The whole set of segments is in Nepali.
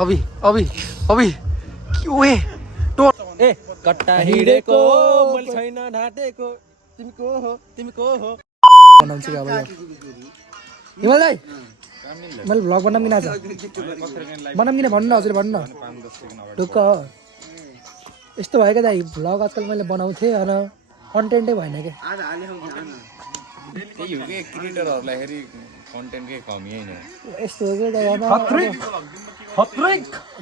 अभी अभी अभी ओए ए कट्टा हिडेको मैले छैन ढाटेको तिमी को हो बनाउँछु अब यो हिमल दाइ मैले भ्लग बनाऊँ किन आज बनाऊँ किन भन्नु न हजुर भन्नु न ढुक्क हो यस्तो भयो क्या दाइ भ्लग आजकल मैले बनाउँथेँ अनि कन्टेन्टै भएन क्या त्यही हो कि क्रिएटरहरूलाई फेरि कन्टेन्टकै कमी हैन यस्तो हो क्या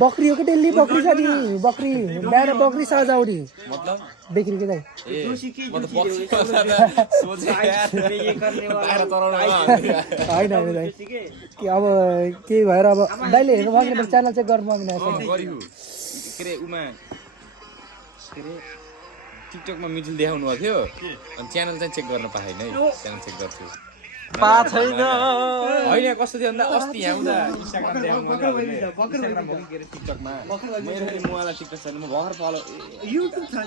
बकरी हो कि डेली बकरी छ नि बकरी बिहान बकरी सजाउने मतलब बिक्री के दाइ होइन होइन दाइ कि अब केही भएर अब दाइले हेर्नु माग्ने च्यानल चेक गर्नु माग्ने टिकटकमा मिजुल देखाउनु भएको थियो अनि च्यानल चाहिँ चेक गर्न पाएन है च्यानल चेक गर्छु होइन कस्तो थियो भन्दा अस्ति यहाँ आउँदा इन्स्टाग्राम देखाउनु टिकटकमा मेरो मोबाइलमा टिकटक छैन म भर्खर फलो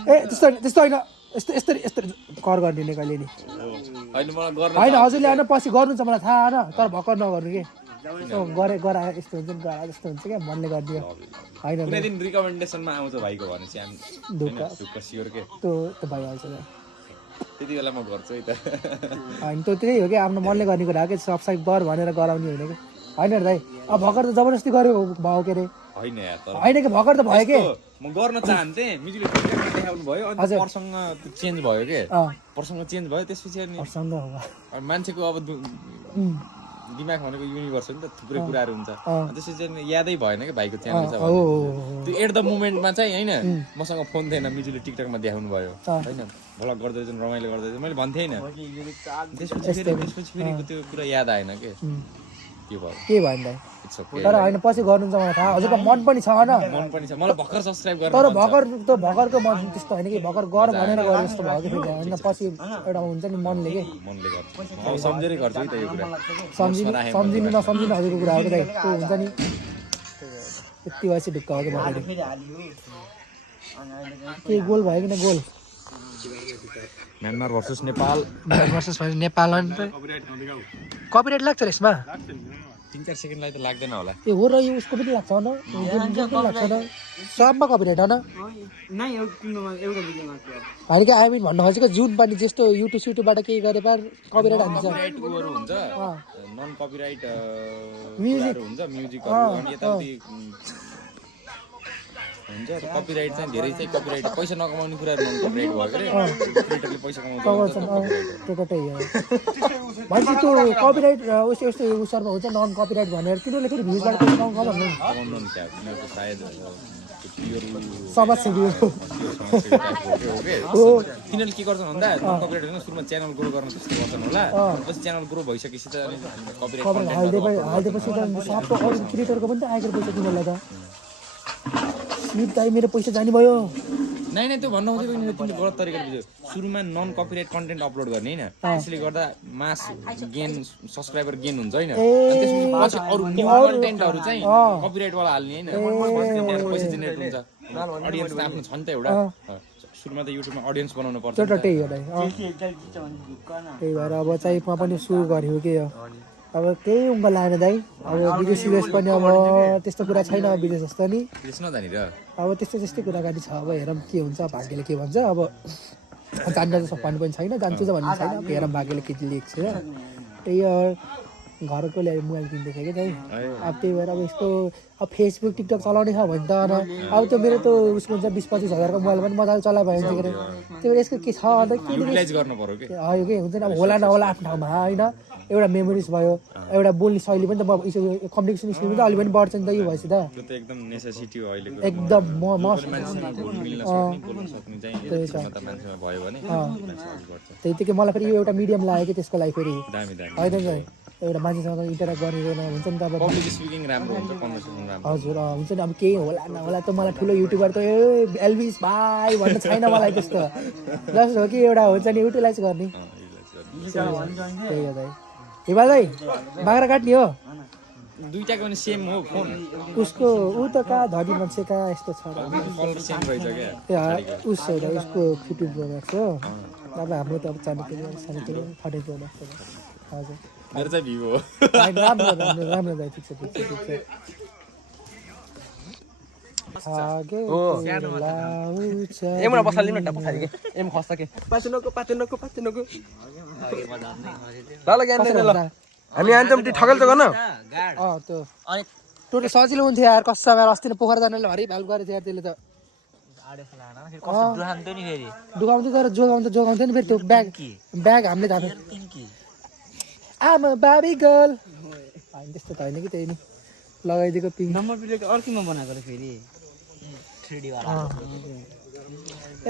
ए त्यस्तो त्यस्तो होइन यस्तो यस्तो यस्तो कर गरिदिने कहिले नि होइन मलाई गर्न होइन हजुरले होइन पछि गर्नुहुन्छ मलाई थाहा होइन तर भर्खर नगर्नु कि गरा यस्तो हुन्छ नि गरा जस्तो हुन्छ क्या मनले गरिदियो होइन कुनै दिन रिकमेन्डेसनमा आउँछ भाइको भने चाहिँ ढुक्क सियोर के त्यो भइहाल्छ त्यति बेला म गर्छु है त होइन त्यो त्यही हो कि आफ्नो मनले गर्ने कुरा हो कि सब्सक्राइब गर भनेर गराउने होइन कि होइन दाइ अब भर्खर त जबरजस्ती गर्यो भयो के अरे होइन यार तर होइन कि भर्खर त भयो के म गर्न चाहन्थेँ मिजुले देखाउनु भयो अनि पर्सँग चेन्ज भयो के पर्सँग चेन्ज भयो त्यसपछि अनि मान्छेको अब दिमाग भनेको युनिभर्स हो नि त थुप्रै कुराहरू हुन्छ त्यसपछि चाहिँ यादै भएन कि भाइको च्यानल छ त्यो एट द मोमेन्टमा चाहिँ होइन मसँग फोन थिएन मिजुले टिकटकमा देखाउनु भयो होइन भ्लग गर्दै रमाइलो गर्दै मैले भन्थेँ होइन त्यसपछि फेरि त्यो कुरा याद आएन के के भयो के भयो नि तर होइन पछि गर्नुहुन्छ मलाई थाहा हजुरको मन पनि छ होइन मन पनि छ मलाई भर्खर सब्सक्राइब गर्न तर भर्खरको मन त्यस्तो होइन कि भर्खर गर भनेर गरे जस्तो भयो कि फेरि होइन पछि एउटा हुन्छ नि मनले के मनले गर्छ अब सम्झेरै गर्छु है त यो कुरा सम्झिनु नसम्झिनु हजुरको कुरा हो कि दाइ त्यो हुन्छ नि यति भएपछि ढुक्क हो कि मलाई के गोल भयो कि न goal Myanmar versus Nepal Nepal copyright लाग्छ यसमा 3-4 सेकेन्डलाई त लाग्दैन होला ए हो र यो उसको पनि लाग्छ न लाग्छ न सबमा कपिराइट होइन होइन कि आई मिन भन्नु खोजेको जुन पनि जस्तो युट्युब सुट्युबबाट केही गरे पार कपिराइट हान्छ हुन्छ नन कपिराइट म्युजिक हुन्छ म्युजिकहरु अनि यताउति हुन्छ कपिराइट चाहिँ धेरै चाहिँ कपिराइट पैसा नकमाउने कुराहरु नन कपिराइट भयो के क्रिएटरले पैसा कमाउँछ त्यो त्यही हो भन्छ त्यो कपिराइट उस यस्तो उसरमा हुन्छ नन कपिराइट भनेर तिनीहरूले फेरि भ्युजबाट पैसा कमाउँछ भन्नु कमाउनु क्या तिनीहरुको सायद समाजसेवी हो तिनीहरूले के गर्छन् भन्दा कपिराइट होइन सुरुमा च्यानल ग्रो गर्न त्यस्तो गर्छन् होला पछि च्यानल ग्रो भइसकेपछि त कपिराइट हाल्देपछि त सबको अरू क्रिएटरको पनि त आएको पैसा तिनीहरूलाई त स्लिप दाइ मेरो पैसा जाने भयो नै त्यो भन्नु खोजेको नि तिमीले गलत तरिकाले बुझ्यौ सुरुमा नन कपिराइट कन्टेन्ट अपलोड गर्ने हैन त्यसले गर्दा मास गेन सब्स्क्राइबर गेन हुन्छ हैन अनि त्यसपछि पछि अरु न्यू कन्टेन्टहरु चाहिँ कपिराइट वाला हाल्ने हैन पैसा जेनेरेट हुन्छ ऑडियन्स त आफ्नो छ नि त एउटा सुरुमा त युट्युबमा ऑडियन्स बनाउनु पर्छ त्यो त त्यही हो दाइ त्यही भएर अब चाहिँ म पनि सुरु गर्यो के अब केही उङ्गो लाएन दाइ अब विदेश पनि अब त्यस्तो कुरा छैन विदेश जस्तो नि अब त्यस्तै कुराकानी छ अब हेरौँ के हुन्छ भाग्यले के भन्छ अब जान्न त सक्नु पनि छैन जान्छु त भन्ने छैन हेरौँ भाग्यले के लेख्छ त्यही घरको ल्याएर मोबाइल किन्दैछ कि दाइ अब त्यही भएर अब यसको अब फेसबुक टिकटक चलाउने छ भने त अब त्यो मेरो त उसको हुन्छ 20-25 हजारको मोबाइल पनि मजाले चलाए भयो भने चाहिँ त्यो यसको के छ अन्त के हुन्छ नि अब होला नहोला आफ्नो ठाउँमा होइन एउटा मेमोरिज भयो एउटा बोल्ने शैली पनि त कम्युनिकेसन स्किल पनि त अलि पनि बढ्छ नि त यो भएपछि त एकदम नेसेसिटी हो अहिले एकदम त्यही मलाई फेरि यो एउटा मिडियम लाग्यो कि त्यसको लागि फेरि होइन एउटा मान्छेसँग इन्टरेक्ट गर्ने हुन्छ नि त अब हजुर हुन्छ नि अब केही होला नहोला त मलाई ठुलो युट्युबर त एल्भिस भाइ भन्नु छैन मलाई त्यस्तो जस्ट हो कि एउटा हुन्छ नि युटिलाइज गर्ने त्यही हो दाइ हिमाल दाइ बाख्रा काट्ने हो दुईटाको पनि सेम हो फोन उसको ऊ त कहाँ धनी मान्छे कहाँ यस्तो छ कलर सेम रहेछ क्या उसको 15 प्रो म्याक्स हो अब हाम्रो त अब 40 प्रो म्याक्स हजुर मेरो चाहिँ भिभो हो राम्रो दाइ ठिक छ एममा बसाल्नु न पछाडि के एम खस्छ के पाचनको ल ज्ञान दिनु ल हामी आन्छौँ त्यो ठगल त गर्न त्यो अनि टोटल सजिलो हुन्थ्यो यार कसो यार अस्ति नै पोखरा जानले हरि भाल गरेको थियो यार त्यसले त दुखाउँथ्यो तर जोगाउँथ्यो नि फेरि त्यो ब्याग हामीले थाहा आमा बाबी गर्ल होइन त्यस्तो त होइन कि त्यही नि लगाइदिएको पिङ नम्बर प्लेट अर्कोमा बनाएको फेरि 3D वाला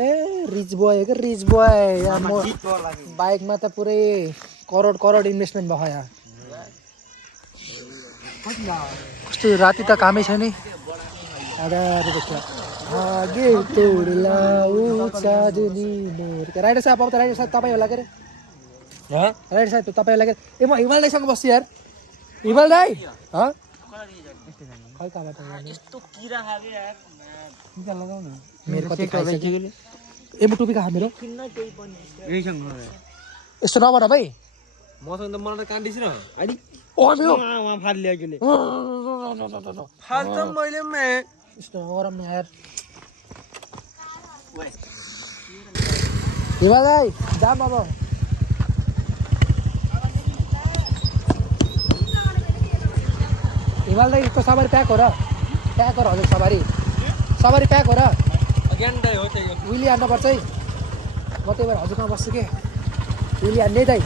ए रिच बोय हो क्या रिच बोय यार म बाइकमा त पुरै करोड इन्भेस्टमेन्ट भयो यहाँ कस्तो राति त कामै छैन राइडर साहब अब त राइडर साहब तपाईँ होला के अरे राइडर साहब तपाईँ होला के ए म हिमाल दाईसँग बस्छु यार हिमाल दाई खै कहाँबाट यस्तो किरा खागे यार टिका लगाउ न मेरो कति खाइसक्यो ए म टोपी कहाँ मेरो यस्तो नभन भाइ मसँग त मलाई कान्दिस र आइडी ओ मेरो वहाँ फाल ल्याएकोले फाल्छ मैले यस्तो गरम यार हिमाल दाई जाम अब हिमाल दाईको सवारी प्याक हो र हजुर सवारी प्याक हो र ज्ञानदाई हो त्यही विली हान्नुपर्छ है म त्यही भएर हजुरसँग बस्छु के विली हान्ने दाइ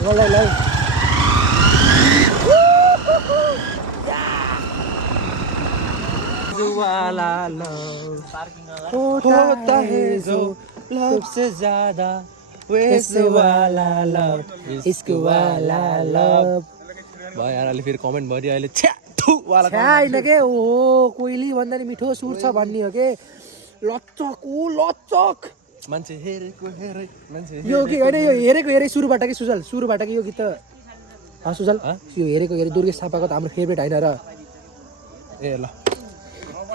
हिमाल दाई ल होता है जो लब से ज्यादा वैसे वाला लब इसको वाला लब भयो यार अहिले फेरि कमेन्ट भयो अहिले छ्या वाला छैन के ओहो कोइली भन्दा नि मिठो सुर छ भन्ने हो के लचक मान्छे हेरेको हेरे मान्छे यो कि होइन यो हेरेको सुरुबाट कि सुरुबाट कि यो गीत त सुजल यो हेरेको दुर्गेश थापाको त हाम्रो फेभरेट होइन र ए ल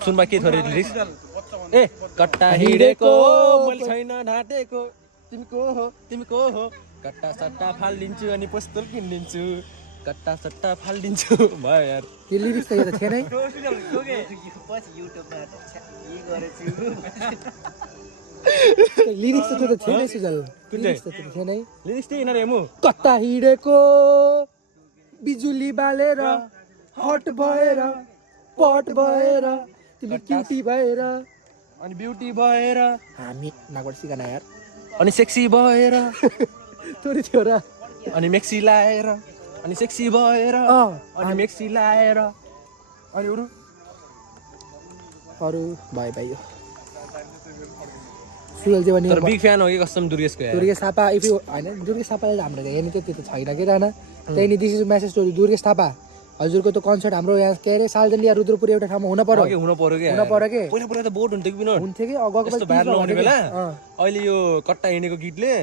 सुनमा के थोरै लिरिक्स ए कट्टा हिडेको मैले छैन ढाटेको तिमीको हो कट्टा सट्टा फालिदिन्छु अनि पिस्तोल किनिदिन्छु कट्टा सट्टा फालिदिन्छु भयो यार यो लिरिक्स त यो त थिएन है लिरिक्स त त्यो त थिएन सुजल लिरिक्स त त्यो थिएन है लिरिक्स त्यही यिनीहरू हेमु कता हिडेको बिजुली बालेर हट भएर पट भएर तिमी क्युटी भएर अनि ब्युटी भएर हामी नागबाट सिकाना यार अनि सेक्सी भएर थोरै थियो र अनि मेक्सी लाएर अनि सेक्सी भएर अनि मेक्सी लाएर अनि अरू भयो सुजल चाहिँ भने तर बिग फ्यान हो कि कस्टम दुर्गेशको यार दुर्गेश थापा इफ यु होइन दुर्गेश थापाले हाम्रो हेर्ने त्यो त छैन कि रहन त्यही नि this is message to Durgesh Thapa हजुरको त कन्सर्ट हाम्रो यहाँ के अरे सालजनी रुद्रपुर एउटा ठाउँमा हुन पर्यो के पहिला त बोर्ड हुन्थ्यो कि विनोद हुन्थ्यो कि अगाको बेला अहिले यो कट्टा हिँडेको गीतले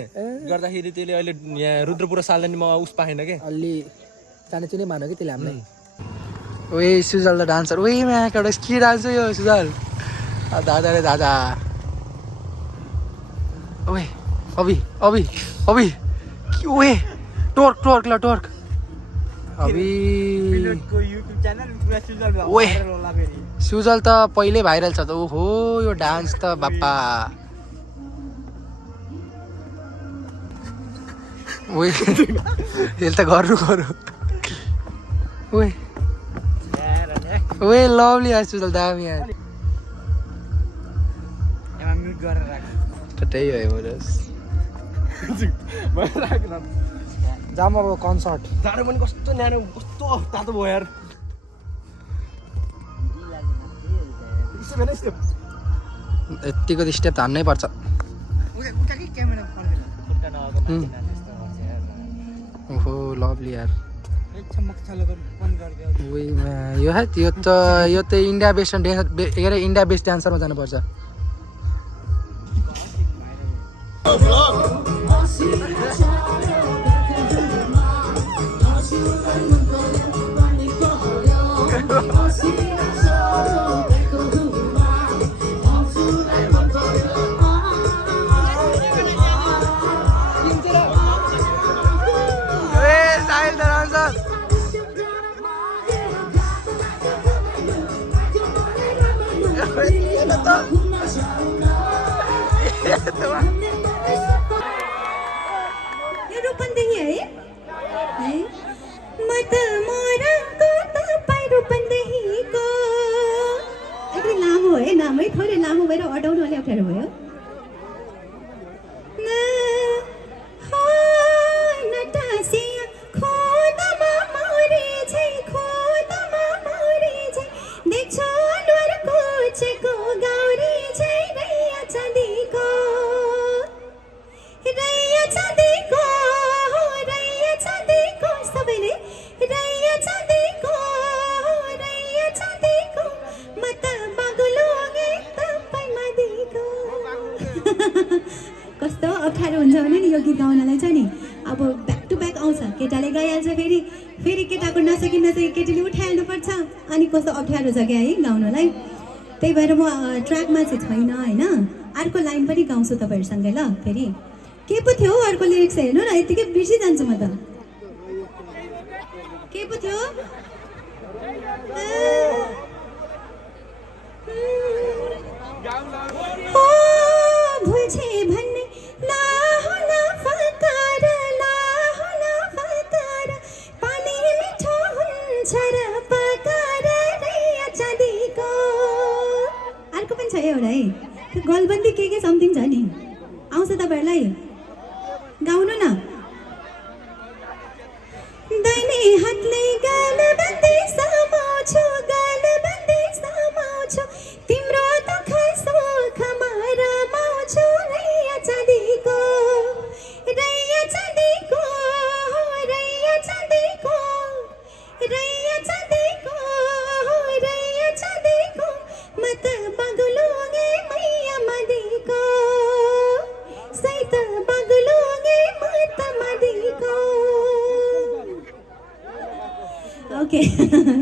गर्दाखेरि त्यसले अहिले यहाँ रुद्रपुर सालजनीमा उस पाएन के अलि जाने चाहिँ मान्यो कि त्यसले हामीलाई ओए सुजल द डान्सर ओए म्याक एउटा के डान्स हो यो सुजल दादा रे दादा ओए अभि ओए टोर्क ल टोर्क अभी युट्युब च्यानल पुरा सुजल ओए भाइरल होला फेरि सुजल त पहिले भाइरल छ त ओहो यो डान्स त बाप्पा ओए यसले त गर्नु ओए लभली यार सुजल दामी यार एमा म्युट गरेर राख त्यही हो मोरस जाम अब कन्सर्ट जाडो पनि कस्तो न्यानो कस्तो तातो भयो यार यतिको स्टेप हान्नै पर्छ ओहो लभली यार यो त इन्डिया बेस्ट इन्डिया बेस्ट डान्सरमा जानुपर्छ यो रूपन्देही है म त मोरङको तपाईँ रूपन्देहीको अलिकति लामो है नामै थोरै लामो भएर अटाउनु अलिक अप्ठ्यारो भयो कस्तो अप्ठ्यारो हुन्छ भने नि यो गीत गाउनलाई चाहिँ नि अब ब्याक टु ब्याक आउँछ केटाले गाइहाल्छ फेरि फेरि केटाको नसकी केटीले उठाइहाल्नुपर्छ अनि कस्तो अप्ठ्यारो छ क्या है गाउनलाई त्यही भएर म ट्र्याकमा चाहिँ छैन होइन अर्को लाइन पनि गाउँछु तपाईँहरूसँगै ल फेरि के पो थियो अर्को लिरिक्स हेर्नु न यतिकै बिर्सिजान्छु म त के पो थियो भुल्छे भन्ने ला होला फकाएर पानी मिठो हुन्छ र पकाएर रैया चाँदीको अर्को पनि छ एउटा है त्यो गलबन्दी के समथिङ छ नि आउँछ तपाईँहरूलाई गाउनु न दाहिने हातले गलबन्दी समाउँछु तिम्रो दुःख सुखमा रमाउँछु रैया चाँदीको म त बगुलोगे मैया मदीको सैत बगुलोगे म त मदीको ओके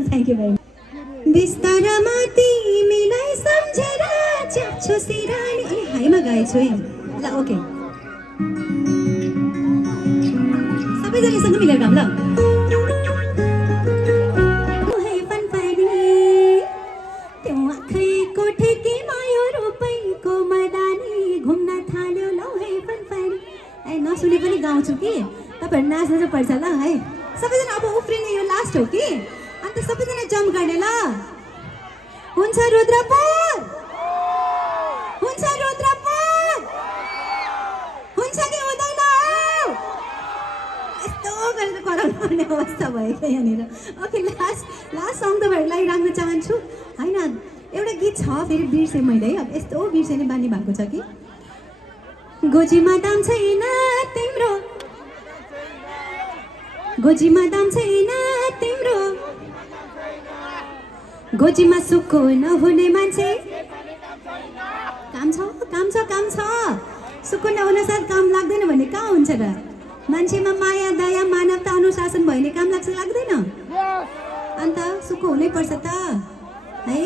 थ्याङ्क यू भेरी बिस्तारमा तिमीलाई सम्झेर च्याप्छु सिरानी अनि हाइमा गाएछु है ल ओके सबैजनासँग मिलेर गाउँ ल त्यो आँखैको ठेकीमा यो रोपैको मदानी घुम्न थाल्यो लौ है फनफनी ए नसुने पनि गाउँछु कि तपाईँहरू नाच्नु चाहिँ पर्छ ल है सबैजना अब उफ्रिने यो लास्ट हो कि अन्त सबैजना जम्प गर्ने ल हुन्छ रुद्रपुर हुन्छ कि हुँदैन यस्तो गरेर कराउनु पर्ने अवस्था भयो क्या यहाँनिर ओके लास्ट सङ्ग तपाईँहरूलाई राख्न चाहन्छु होइन एउटा गीत छ फेरि बिर्सेँ मैले है अब यस्तो बिर्सेने बानी भएको छ कि गोजीमा दाम छैन तिम्रो गोजीमा सुक्को नहुने मान्छे काम छ सुक्को नहुन साथ काम लाग्दैन भने कहाँ हुन्छ र मान्छेमा माया दया मानवता अनुशासन भयो भने काम लाग्दैन अन्त सुक्को हुनैपर्छ त है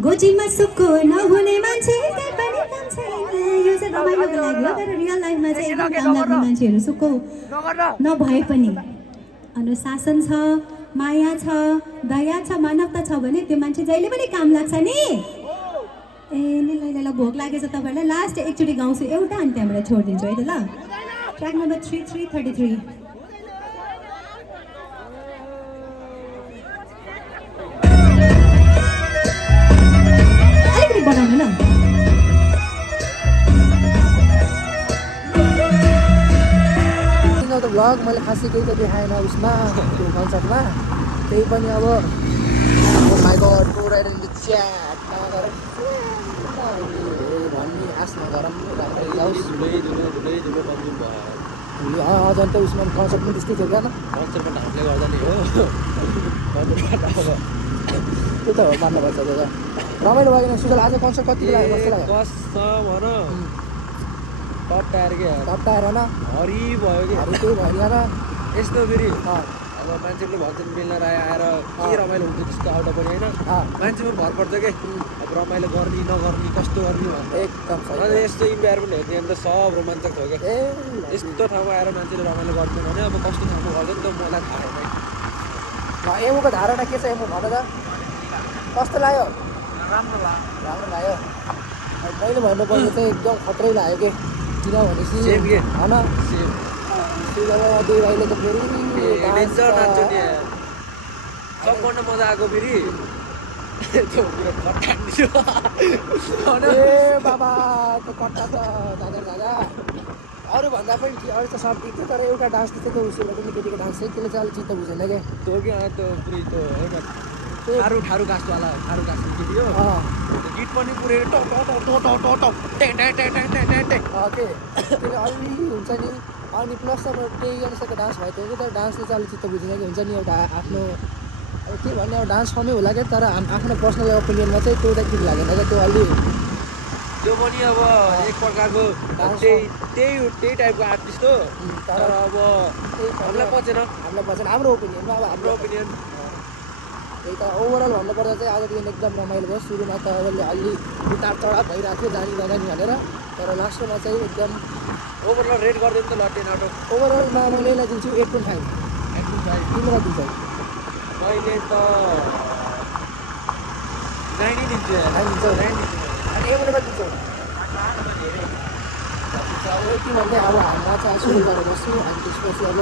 गोजीमा सुक्को नहुने मान्छे पनि काम छैन यो चाहिँ रमाइलोको लागि हो तर रियल लाइफमा चाहिँ एकदम काम लाग्ने मान्छेहरू सुक्को नभए पनि अनुशासन छ माया छ दया छ मानवता छ भने त्यो मान्छे जहिले पनि काम लाग्छ नि ए ल भोक लागेछ तपाईँहरूलाई लास्ट एकचोटि गाउँछु एउटा अनि त्यहाँबाट छोडिदिन्छु है त ल ट्र्याक नम्बर 3333 अलिकति बनाउनु ल त भ्लग मैले खासै केही त देखाएन उसमा त्यो कन्सर्टमा त्यही पनि अब माइ गड पुरा च्याट भन्ने आश नगरौँ अझन् त उसमा कन्सर्ट पनि त्यस्तै थियो क्या कन्सर्टको ढाँटले गर्दा नि हो त्यो त हो मान्नुपर्छ त्यो त रमाइलो भयो सुजल आज कन्सर्ट कति लाग्यो कस्तो लाग्यो टप टायर के टप टायर होइन हरि भयो कि त्यही भएन यस्तो फेरि अब मान्छेले भन्छन् मिल्न आएर के रमाइलो हुन्छ त्यस्तो आउँदा पनि होइन मान्छेमा भर पर्छ कि अब रमाइलो गर्ने नगर्ने कस्तो गर्ने भन्दा एकदम यस्तो इन्भाइरोमेन्ट हेर्ने अन्त सब रोमाञ्चक थियो क्या यस्तो ठाउँमा आएर मान्छेले रमाइलो गर्दैन भने अब कस्तो ठाउँमा गर्छ नि त मलाई थाहा छैन एमुको धारणा के छ एमु भन त कस्तो लाग्यो राम्रो लाग्यो राम्रो लाग्यो मैले भन्नुपर्ने चाहिँ एकदम खत्रै लाग्यो कि किनभने सेम के? होइन सिलगढीमा दुई भाइले त फेरि डेन्जर नाच्यो नि सबभन्दा मजा आएको फेरि त्यो पुरा कट्टा ए बाबा त्यो कट्टा त दादा अरूभन्दा पनि अरू त सब दिन्थ्यो तर एउटा डान्स दिएको उसले पनि केटीको डान्स चाहिँ त्यसले चाहिँ अलिक चित्त बुझेन क्या त्यो के त्यो पुरै त्यो एउटा ठाडु कास्टवाला ठाडु कास्ट गीत हो त्यो गीत पनि पुरै top top top top top top टे टे टे टे टे टे टे के त्यसले अलि हुन्छ नि अनि प्लस अब त्यही अनुसारको डान्स भएको कि तर डान्सले चाहिँ अलिक चित्त बुझेन कि हुन्छ नि एउटा आफ्नो के भन्ने अब डान्स फर्मै होला क्या तर आफ्नो पर्सनल ओपिनियनमा चाहिँ त्यो चाहिँ ठिक लागेन क्या त्यो अलि त्यो पनि अब एक प्रकारको त्यही टाइपको आर्टिस्ट हो तर अब हामीलाई पचेन हाम्रो ओपिनियनमा अब हाम्रो ओपिनियन त्यही त ओभरअल भन्नुपर्दा चाहिँ आजको दिन एकदम रमाइलो भयो सुरुमा त अलि उतार चढाव भइरहेको थियो जानी नजानी भनेर तर लास्टमा चाहिँ एकदम ओभरअल रेट गरिदिनु त ल 10 आउट अफ ओभरअलमा मैले यसलाई दिन्छु 8.5 तिमीलाई दिन्छ मैले त 9 दिन्छु अनि एभरेजमा दिन्छौ यति भन्दै अब हामीलाई चाहिँ सुरु गरेर बस्छु अनि त्यसपछि अब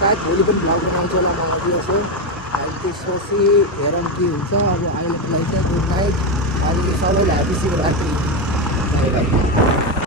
सायद भोलि पनि भ्लग बनाउँछु होला म दिउँसो अनि त्यसपछि हेरौँ के हुन्छ अब अहिलेको लागि चाहिँ गुड नाइट अनि सबैलाई ह्याप्पी शिवरात्रि बाई बाई